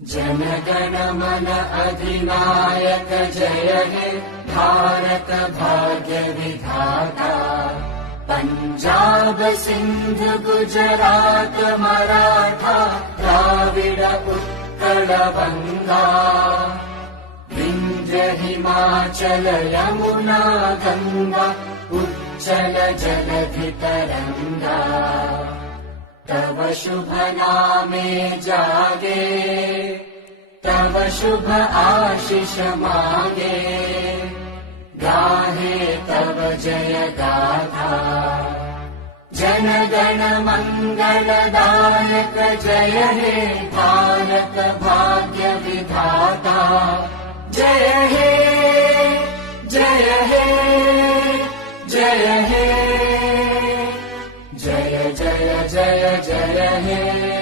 जनगण मन अधिनायक जय हे भारत भाग्य विधाता। पंजाब सिंध गुजरात मराठा द्राविड उत्कल बंगा। विंध्य हिमाचल यमुना गंगा उच्चल जलधि तरंगा। तव शुभ नामे जागे तव शुभ आशीष मागे। गाहे तव जय गाथा जन गण मंगलदायक जय हे भारत भाग्य विधाता। जय हे जय हे जय हे जय जय जय जय हे।